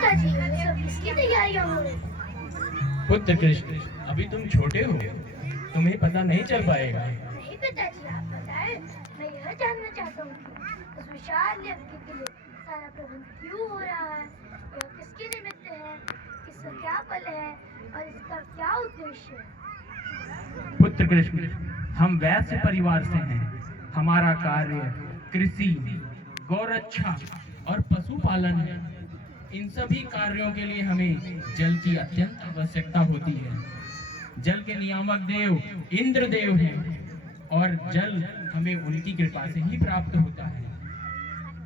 पिताजी, ये सब किसकी तैयारियां हो रही? पुत्र कृष्ण, अभी तुम छोटे हो, तुम्हें पता नहीं चल पाएगा। नहीं पिताजी, आप बताएं। मैं यह जानना चाहता हूँ कि उस विशाल यज्ञ के लिए सारा प्रबंध क्यों हो रहा है, यह किसके निमित्त है, इसका क्या फल है और इसका क्या उद्देश्य है? पुत्र कृष्ण, हम वैश्य परिवार से हैं। हमारा कार्य कृषि, गौरक्षा और पशुपालन है। इन सभी कार्यों के लिए हमें जल की अत्यंत आवश्यकता होती है। जल के नियामक देव इंद्रदेव हैं और जल हमें उनकी कृपा से ही प्राप्त होता है।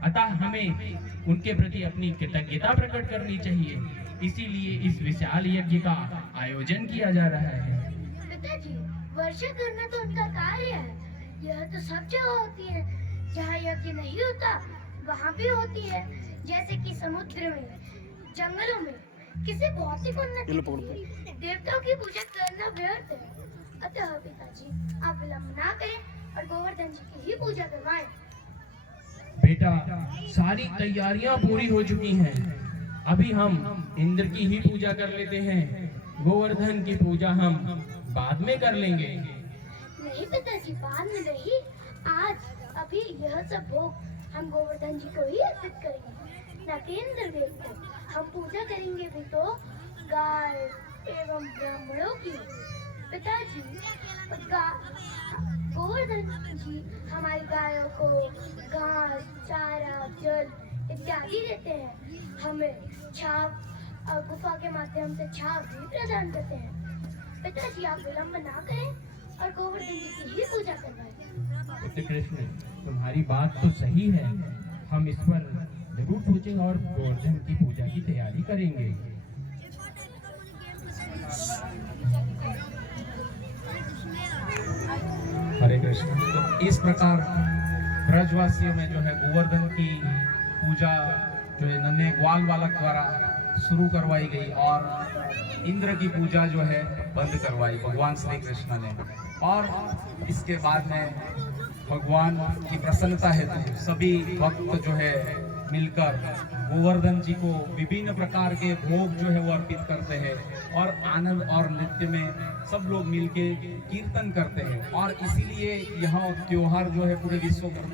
अतः हमें उनके प्रति अपनी कृतज्ञता प्रकट करनी चाहिए। इसीलिए इस विशाल यज्ञ का आयोजन किया जा रहा है। पिताजी, वर्षा करना तो उनका कार्य है। यह तो सब जगह होती है। जहाँ यज्ञ नहीं होता वहाँ भी होती है, जैसे कि समुद्र में, जंगलों में। किसी भौतिक उन्नति के लिए देवताओं की पूजा करना व्यर्थ है। अतः पिताजी, आप विलंब ना करें और गोवर्धन जी की ही पूजा करवाएं। बेटा, सारी तैयारियां पूरी हो चुकी हैं। अभी हम इंद्र की ही पूजा कर लेते हैं। गोवर्धन की पूजा हम बाद में कर लेंगे। नहीं पिताजी, बाद में नहीं, आज अभी यह सब भोग हम गोवर्धन जी को ही अर्पित करेंगे, न कि इंद्र देव को। हम पूजा करेंगे भी तो गाय एवं ब्राह्मणों की। पिताजी, गोवर्धन जी हमारी गायों को घास, चारा, जल इत्यादि देते हैं। हमें छाप और गुफा के माध्यम से छाप भी प्रदान करते हैं। पिताजी, आप विलंब ना करें और गोवर्धन जी की ही पूजा करवाएं। पुत्र कृष्ण, तुम्हारी बात तो सही है। हम इस पर जरूर सोचेंगे और गोवर्धन की पूजा की तैयारी करेंगे। हरे कृष्ण। तो इस प्रकार ब्रजवासियों में जो है गोवर्धन की पूजा जो है नन्हे ग्वाल बालक द्वारा शुरू करवाई गई और इंद्र की पूजा जो है बंद करवाई भगवान श्री कृष्ण ने। और इसके बाद में भगवान की प्रसन्नता हेतु सभी भक्त जो है मिलकर गोवर्धन जी को विभिन्न प्रकार के भोग जो है वो अर्पित करते हैं और आनंद और नृत्य में सब लोग मिलके कीर्तन करते हैं। और इसीलिए यह त्योहार जो है पूरे विश्व भर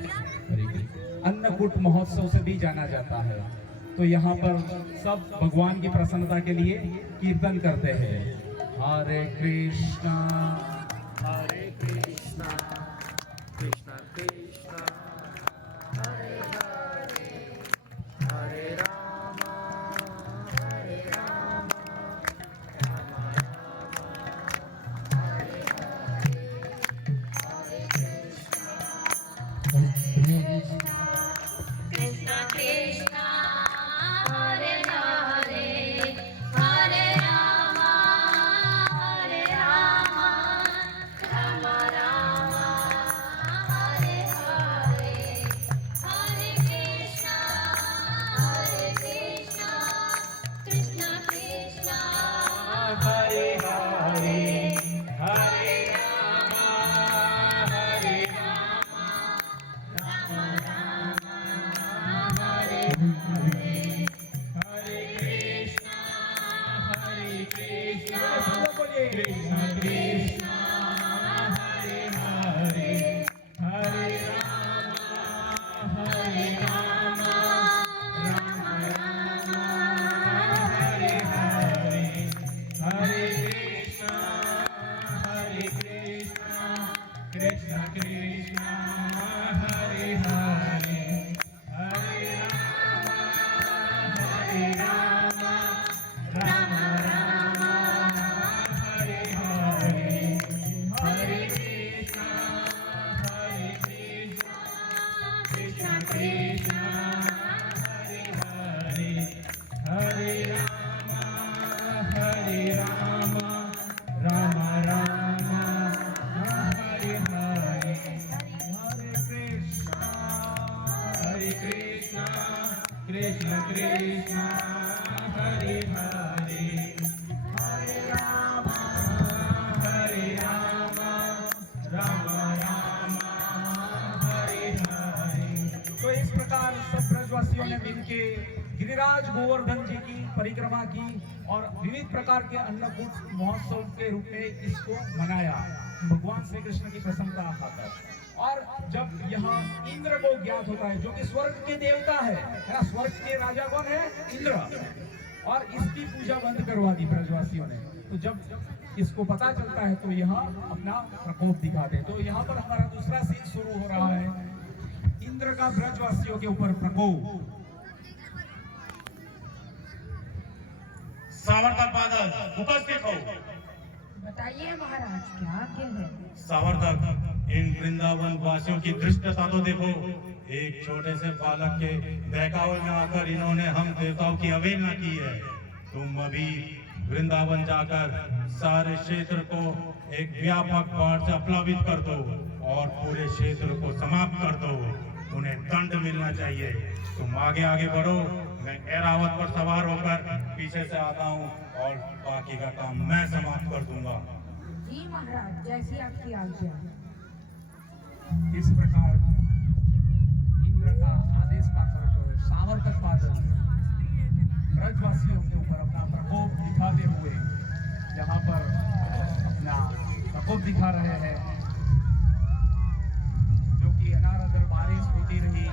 अन्नकूट महोत्सव से भी जाना जाता है। तो यहाँ पर सब भगवान की प्रसन्नता के लिए कीर्तन करते हैं। हरे कृष्णा कृष्णा कृष्णा हरे हरे हरे रामा हरे रामा रामा रामा हरे हरे हरे कृष्णा कृष्णा कृष्णा हरे हरे हरे रामा हरे रामा रामा रामा हरे हरे हरे कृष्णा कृष्णा कृष्णा हरे हरे हरे रामा हरे रामा रामा रामा हरे हरे हरे कृष्णा बोलिए कृष्णा कृष्णा हरे हरे हरे रामा रामा रामा हरे हरे हरे कृष्णा कृष्णा कृष्णा हरे हरे हरे रामा रामा रामा हरे हरे हरे कृष्णा कृष्णा कृष्णा हरे हरे हरे रामा रामा रामा हरे हरे हरे कृष्णा कृष्णा कृष्णा हरे हरे हरे रामा रामा रामा हरे हरे। तो इस प्रकार सब ब्रजवासियों ने मिलके गिरिराज गोवर्धन जी की परिक्रमा की और विविध प्रकार के अन्नकूट महोत्सव के रूप में इसको मनाया भगवान श्री कृष्ण की प्रसन्नता खातर। और जब यहाँ इंद्र को ज्ञात होता है, जो कि स्वर्ग के देवता है ना, स्वर्ग के राजा कौन है? इंद्र। और इसकी पूजा बंद करवा दी ब्रजवासियों ने। तो जब इसको पता चलता है तो यहाँ अपना प्रकोप दिखाते हैं। तो यहाँ पर हमारा दूसरा सीन शुरू हो रहा है, इंद्र का ब्रजवासियों के ऊपर प्रकोप। सावर्तक बादल उपस्थित हो। बताइए महाराज, क्या आज्ञा है? सावर्तक, इन वृंदावन वासियों की धृष्टता तो देखो। एक छोटे से बालक के बहकावे में आकर इन्होंने हम देवताओं की अवहेलना की है। तुम अभी वृंदावन जाकर सारे क्षेत्र को एक व्यापक बाढ़ से प्लावित कर दो और पूरे क्षेत्र को समाप्त कर दो। उन्हें दंड मिलना चाहिए। तुम आगे आगे बढ़ो, मैं ऐरावत पर सवार होकर पीछे से आता हूँ और बाकी का काम मैं समाप्त कर दूंगा। जी महाराज, जैसी आपकी आज्ञा। इस प्रकार इंद्र का आदेश पाकर जो सावर्तक बादल ब्रजवासियों के ऊपर अपना प्रकोप दिखाते हुए यहाँ पर अपना प्रकोप दिखा रहे हैं, जो कि अनारदर बारिश होती रही,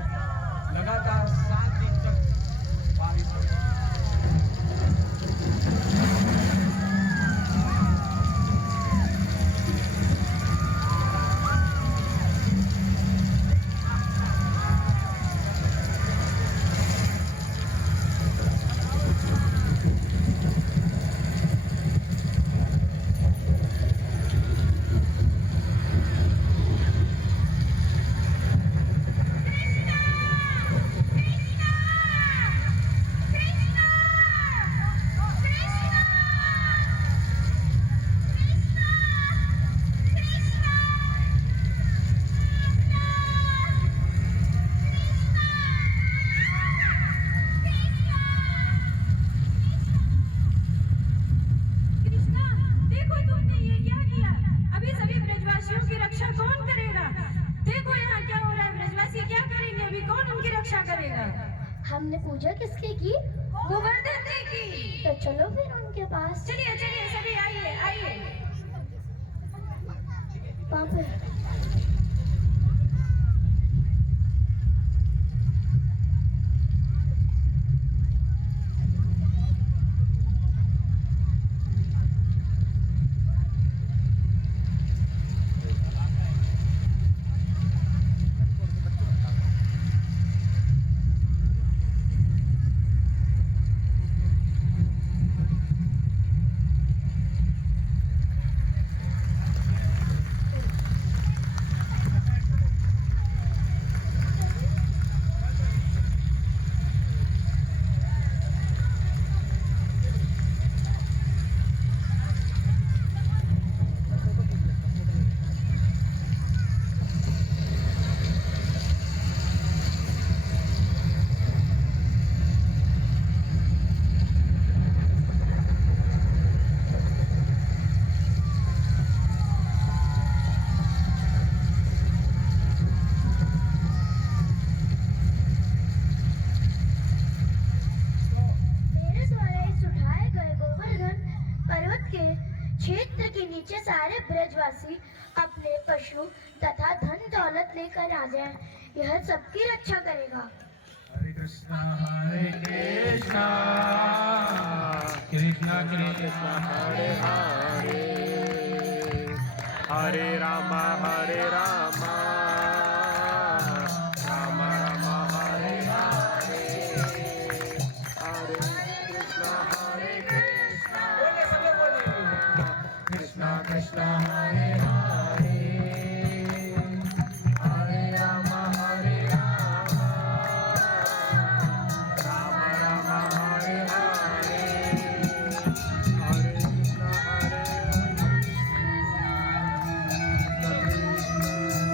लगातार 7 दिन तक बारिश हुई। हमने पूजा किसकी की? गोवर्धन जी की। तो चलो फिर उनके पास। चलिए चलिए सभी आइए आइए। वहाँ पे क्षेत्र के नीचे सारे ब्रजवासी अपने पशु तथा धन दौलत लेकर आ जाएं। यह सबकी रक्षा करेगा। हरे कृष्णा कृष्णा कृष्णा हरे हरे, हरे रामा राम राम हरे हरे, हरे कृष्णा कृष्णा कृष्णा हरे हरे, हरे राम हरे राम, राम राम हरे हरे, हरे कृष्णा हरे हरे, कृष्ण कृष्ण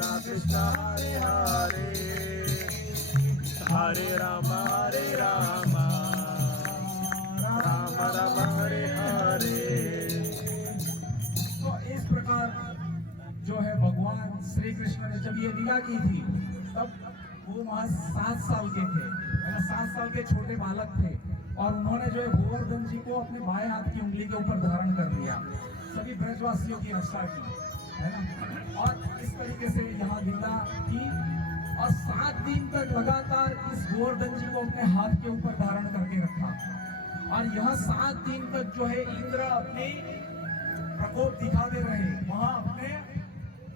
कृष्ण हरे हरे हरे राम राम राम हरे हरे। तो इस प्रकार जो है भगवान श्री कृष्ण ने जब ये लीला की थी तब वो वहाँ 7 साल के थे, 7 साल के छोटे बालक थे और उन्होंने जो है गोवर्धन जी को अपने बाएं हाथ की उंगली के ऊपर धारण कर लिया, सभी ब्रजवासियों की रक्षा की, है ना। और इस तरीके से यहाँ लीला की और 7 दिन तक लगातार इस गोवर्धन जी को अपने हाथ के ऊपर धारण करके रखा और यह 7 दिन तक जो है इंद्र अपनी प्रकोप दिखाते रहे। वहां अपने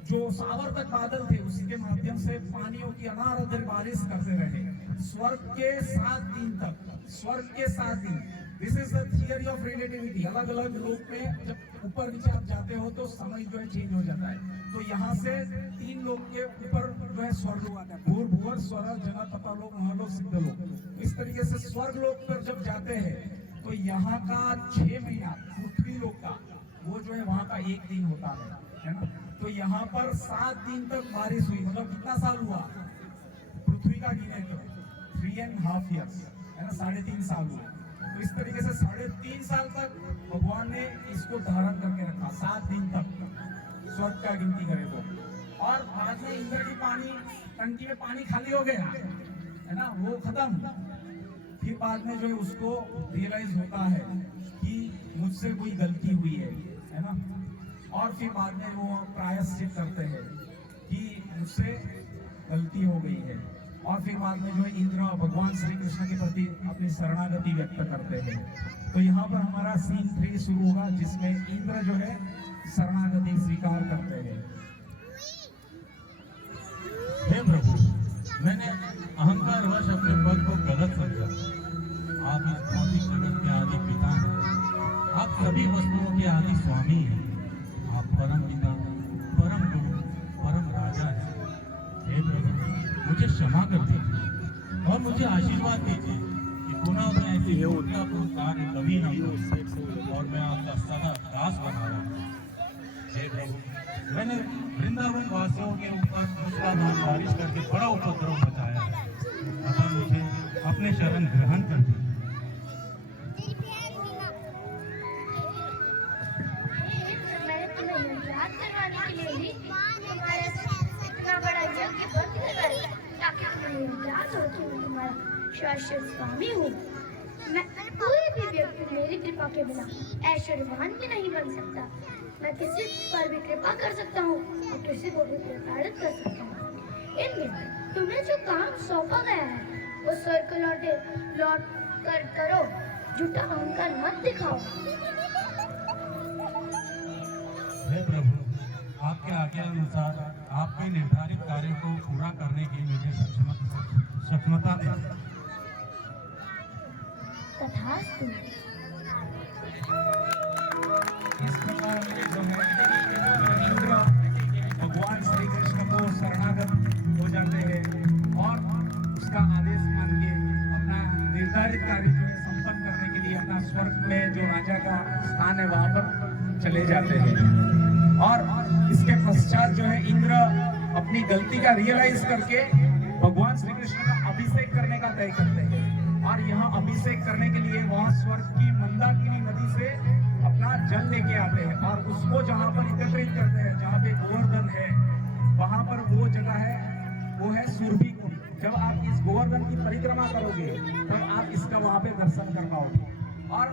जो सावर्तक बादल थे उसी के माध्यम से पानियों की अनारत बारिश करते रहे स्वर्ग के 7 दिन तक, स्वर्ग के 7 दिन। This is the theory of relativity. अलग अलग लोक में जब ऊपर नीचे आप जाते हो तो समय जो है चेंज हो जाता है। तो यहाँ से 3 लोग के ऊपर जो है स्वर्ग लोग आता है, भूर भुवर स्वर जना तथा लोग महालोक सिद्ध लोग। इस तरीके से स्वर्ग लोक पर जब जाते हैं तो यहाँ का 6 महीना पृथ्वी लोक का वो जो है वहाँ का 1 दिन होता है ना। तो यहाँ पर 7 दिन तक बारिश हुई, मतलब कितना साल हुआ पृथ्वी का गिने तो 3.5 years, है ना, 3.5 साल हुआ। तो इस तरीके से 3.5 साल तक भगवान ने इसको धारण करके रखा, 7 दिन तक स्वर्ग का गिनती करें तो। और बाद में इंद्र की टंकी में पानी खाली हो गया, है ना, वो खत्म। फिर बाद में जो है उसको रियलाइज होता है कि मुझसे कोई गलती हुई है ना। और फिर बाद में वो प्रायश्चित करते हैं कि मुझसे गलती हो गई है। और फिर बाद में जो है इंद्र भगवान श्री कृष्ण के प्रति अपनी शरणागति व्यक्त करते हैं। तो यहाँ पर हमारा सीन 3 शुरू होगा जिसमें इंद्र जो है शरणागति स्वीकार करते हैं। हे प्रभु, मैंने अहंकारवश अपने पद को गलत समझा। आप इस भौतिक जगत के आदि पिता हैं, आप सभी वस्तुओं के आदि स्वामी हैं, आप परम पिता, परम गुरु, परम राजा हैं। हे प्रभु, मुझे क्षमा कर दीजिए और मुझे आशीर्वाद दीजिए कि पुनः मैं ऐसी योग्यतापूर्ण कार्य कभी न करूं और मैं आपका सदा दास बना रहूं। हे प्रभु, मैंने वृंदावन वासियों के ऊपर मूसलाधार बारिश करके बड़ा उपद्रव मचाया है, अतः मुझे अपने शरण ग्रहण कर दीजिए। मैंने तुम्हें याद करवाने के लिए ही तुम्हारे इतना बड़ा यज्ञ बंद करवाया ताकि तुम्हें याद हो कि मैं तुम्हारा शाश्वत स्वामी हूँ। मैं कोई भी व्यक्ति मेरी कृपा के बिना ऐश्वर्यवान भी नहीं बन सकता। मैं किसी पर भी कृपा कर सकता हूँ और किसी को भी प्रताड़ित कर सकता हूँ। इनमें तुम्हें जो काम सौंपा गया है वो स्वर्ग को लौट कर करो, झूठा अहंकार मत दिखाओ। हे प्रभु, आपके आज्ञा अनुसार आपके निर्धारित कार्य को पूरा करने की मुझे सक्षमता दें। तथास्तु। इस प्रकार से जो है इंद्र भगवान श्री कृष्ण को शरणागत हो जाते हैं और उसका आदेश मान के अपना निर्धारित कार्य जो है संपन्न करने के लिए अपना स्वर्ग में जो राजा का स्थान है वहां पर चले जाते हैं। और इसके पश्चात जो है इंद्र अपनी गलती का रियलाइज करके भगवान श्री कृष्ण का अभिषेक करने का तय करते हैं। और यहाँ अभिषेक करने के लिए वहां स्वर्ग की मंदाकिनी नदी से अपना जल लेके आते हैं और उसको जहाँ पर एकत्रित करते हैं, जहाँ पे गोवर्धन है वहां पर वो जगह है, वो है सुरभि कुंड। जब आप इस गोवर्धन की परिक्रमा करोगे तब आप इसका वहां पे दर्शन कर पाओगे। और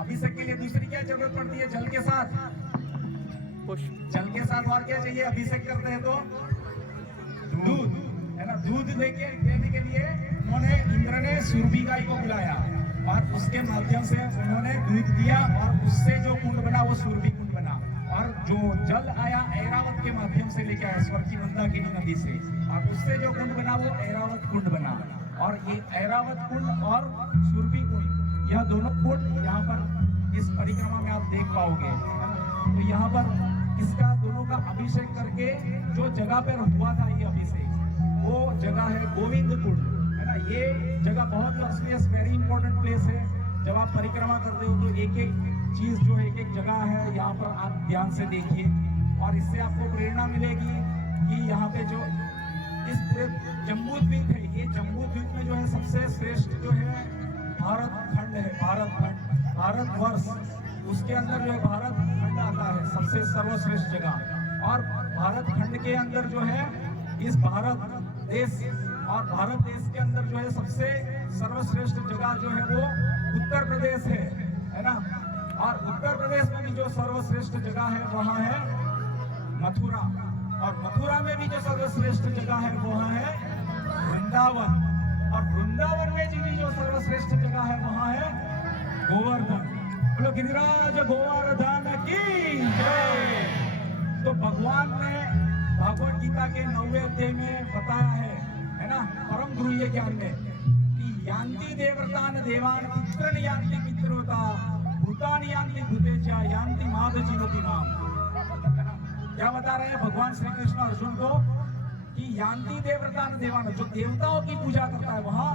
अभिषेक के लिए दूसरी क्या जरूरत पड़ती है? जल के साथ, जल के साथ और क्या चाहिए? अभिषेक करते हैं तो दूध, है ना। दूध देने के लिए उन्होंने इंद्र ने सुरभि गाय को बुलाया और उसके माध्यम से उन्होंने दूध दिया और उससे जो कुंड बना वो सुरभि कुंड बना। और जो जल आया ऐरावत के माध्यम से लेके आया स्वर्ग की मंदाकिनी नदी से, और उससे जो कुंड बना वो ऐरावत कुंड बना। और ये ऐरावत कुंड और सुरभि कुंड, यह दोनों कुंड यहाँ पर इस परिक्रमा में आप देख पाओगे। तो यहाँ पर इसका दोनों का अभिषेक करके जो जगह पर हुआ था ये अभिषेक, वो जगह है गोविंद कुंड, है ना। ये जगह बहुत ऑस्पिशियस, वेरी इंपॉर्टेंट प्लेस है। जब आप परिक्रमा करते हो तो एक एक चीज जो एक एक जगह है यहाँ पर आप ध्यान से देखिए और इससे आपको प्रेरणा मिलेगी कि यहाँ पे जो इस पूरे जम्मू द्वीप है, ये जम्मू द्वीप में जो है सबसे श्रेष्ठ जो है भारत खंड है, भारत खंड, भारतवर्ष, उसके अंदर जो है भारत खंड आता है सबसे सर्वश्रेष्ठ जगह। और भारत खंड के अंदर जो है इस भारत देश और भारत देश के अंदर जो है सबसे सर्वश्रेष्ठ जगह जो है वो उत्तर प्रदेश है ना। और उत्तर प्रदेश में भी जो सर्वश्रेष्ठ जगह है वहाँ है मथुरा, और मथुरा में भी जो सर्वश्रेष्ठ जगह है वहाँ है वृंदावन, और वृंदावन में भी जो सर्वश्रेष्ठ जगह है वहाँ है गोवर्धन। बोलो गिरिराज गोवर्धन की जय। तो भगवान ने भगवत गीता के 9वें अध्याय में बताया है ना, परम गुरुये ज्ञान में, कि यान्ति देवतान देवान पुत्रन यान्ति पितृता भूतानि यान्ति भूतेजा यान्ति माद जीवति माम। क्या बता रहे हैं भगवान श्री कृष्ण अर्जुन को कि यान्ति देवतान देवान, जो देवताओं की पूजा करता है वहां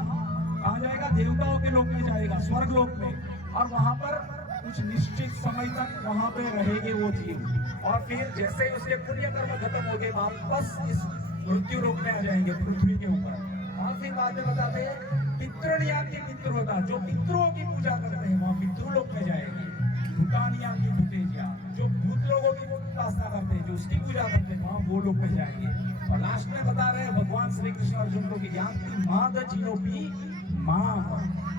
कहा जाएगा, देवताओं के लोक में जाएगा, स्वर्ग लोक में, और वहां पर कुछ निश्चित समय तक वहां पे रहेंगे वो जीव, और फिर जैसे ही उसके पुण्य कर्म खत्म हो गए वापस इस मृत्यु लोक में आ जाएंगे पृथ्वी के ऊपर। और फिर बाद में बताते हैं पितृनिया की पितृ होता, जो पितरों की पूजा करते हैं वहां पितृ लोक में जाएंगे। भूतानिया की भूतेजिया, जो भूत लोगों की उपासना करते हैं, जो उसकी पूजा करते हैं वहां वो लोग में जाएंगे। और लास्ट में बता रहे हैं भगवान श्री कृष्ण अर्जुन को कि यान्ति माद जीनोपी मां,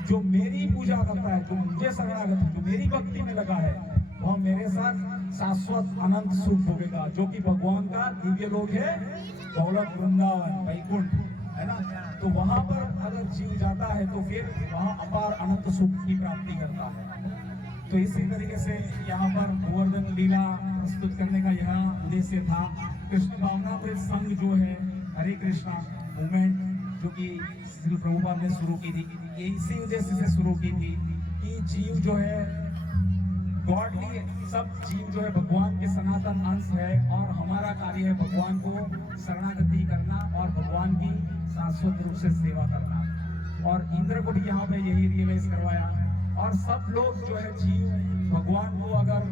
जो मेरी पूजा करता है, जो मुझे शरणागत है, जो मेरी भक्ति में लगा है, वह मेरे साथ शाश्वत अनंत सुख भोगेगा, जो कि भगवान का दिव्य लोक है, गौलक वृंदावन वैकुंठ है ना। तो वहां पर अगर जीव जाता है तो फिर वहां अपार अनंत सुख की प्राप्ति करता है। तो इसी तरीके से यहाँ पर गोवर्धन लीला प्रस्तुत करने का यह उद्देश्य था। कृष्ण भावनामृत संघ जो है, हरे कृष्णा मूवमेंट, जो कि श्री प्रभुपाद ने शुरू की थी, ये इसी उद्देश्य से शुरू की थी कि जीव जो है गॉडली, सब जीव जो है भगवान के सनातन अंश है, और हमारा कार्य है भगवान को शरणागति करना और भगवान की शाश्वत रूप से सेवा करना। और इंद्र को भी यहाँ पे यही रियलाइज करवाया, और सब लोग जो है जीव भगवान को अगर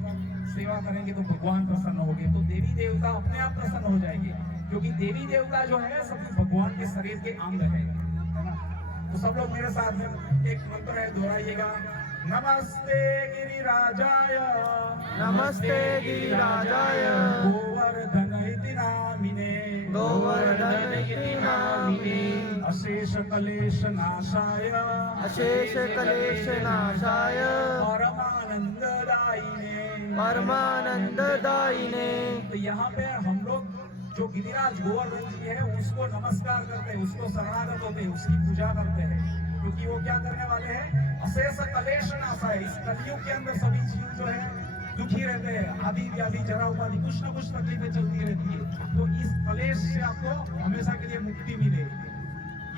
सेवा करेंगे तो भगवान प्रसन्न होंगे, तो देवी देवता अपने आप प्रसन्न हो जाएंगे, क्योंकि देवी देवता जो है सभी भगवान के शरीर के अंग है ना। तो सब लोग मेरे साथ में एक मंत्र है, दोहराइएगा। नमस्ते गिरिराजाय, नमस्ते गिरिराजाय, गोवर्धन इति नामिने, गोवर्धन इति नामिने, अशेष कलेश नाशाय, अशेष कलेश नाशाय, परमानंददायिने, परमानंददायिने। तो यहाँ पे हम लोग जो गिरिराज गोवर्धन जी है उसको नमस्कार करते हैं, उसको शरणागत होते हैं, उसकी पूजा करते हैं, क्योंकि वो क्या करने वाले हैं, अशेष कलेश नाशाय। इस कलयुग के अंदर सभी जीव जो है दुखी रहते हैं, आदि व्याधि जरा उपाधि कुछ न कुछ तकलीफें चलती रहती है, तो इस कलेश से आपको हमेशा के लिए मुक्ति मिलेगी,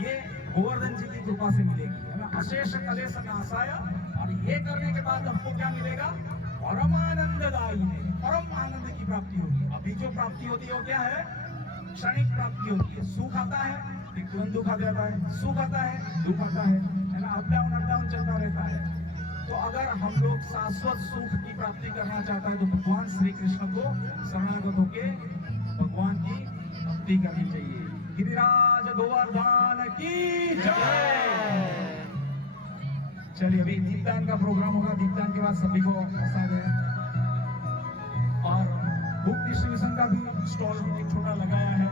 ये गोवर्धन जी की कृपा से मिलेगी, है ना। अशेष कलेश नाशाय, और ये करने के बाद हमको क्या मिलेगा, परमानंददायिने, परम आनंद की प्राप्ति होगी। अभी जो प्राप्ति होती है वो क्या है, क्षणिक प्राप्ति होती है। सुख आता है फिर तुरंत दुख आ जाता है, सुख आता है दुख आता है ना, अप डाउन चलता रहता है। तो अगर हम लोग शाश्वत सुख की प्राप्ति करना चाहता है तो भगवान श्री कृष्ण को शरणागत होके भगवान की भक्ति करनी चाहिए। गिरिराज गोवर्धन की जय। चलिए अभी दीपदान का प्रोग्राम होगा, दीपदान के बाद सभी को प्रसाद है, और बुक डिस्ट्रीब्यूशन का भी स्टॉल छोटा लगाया है।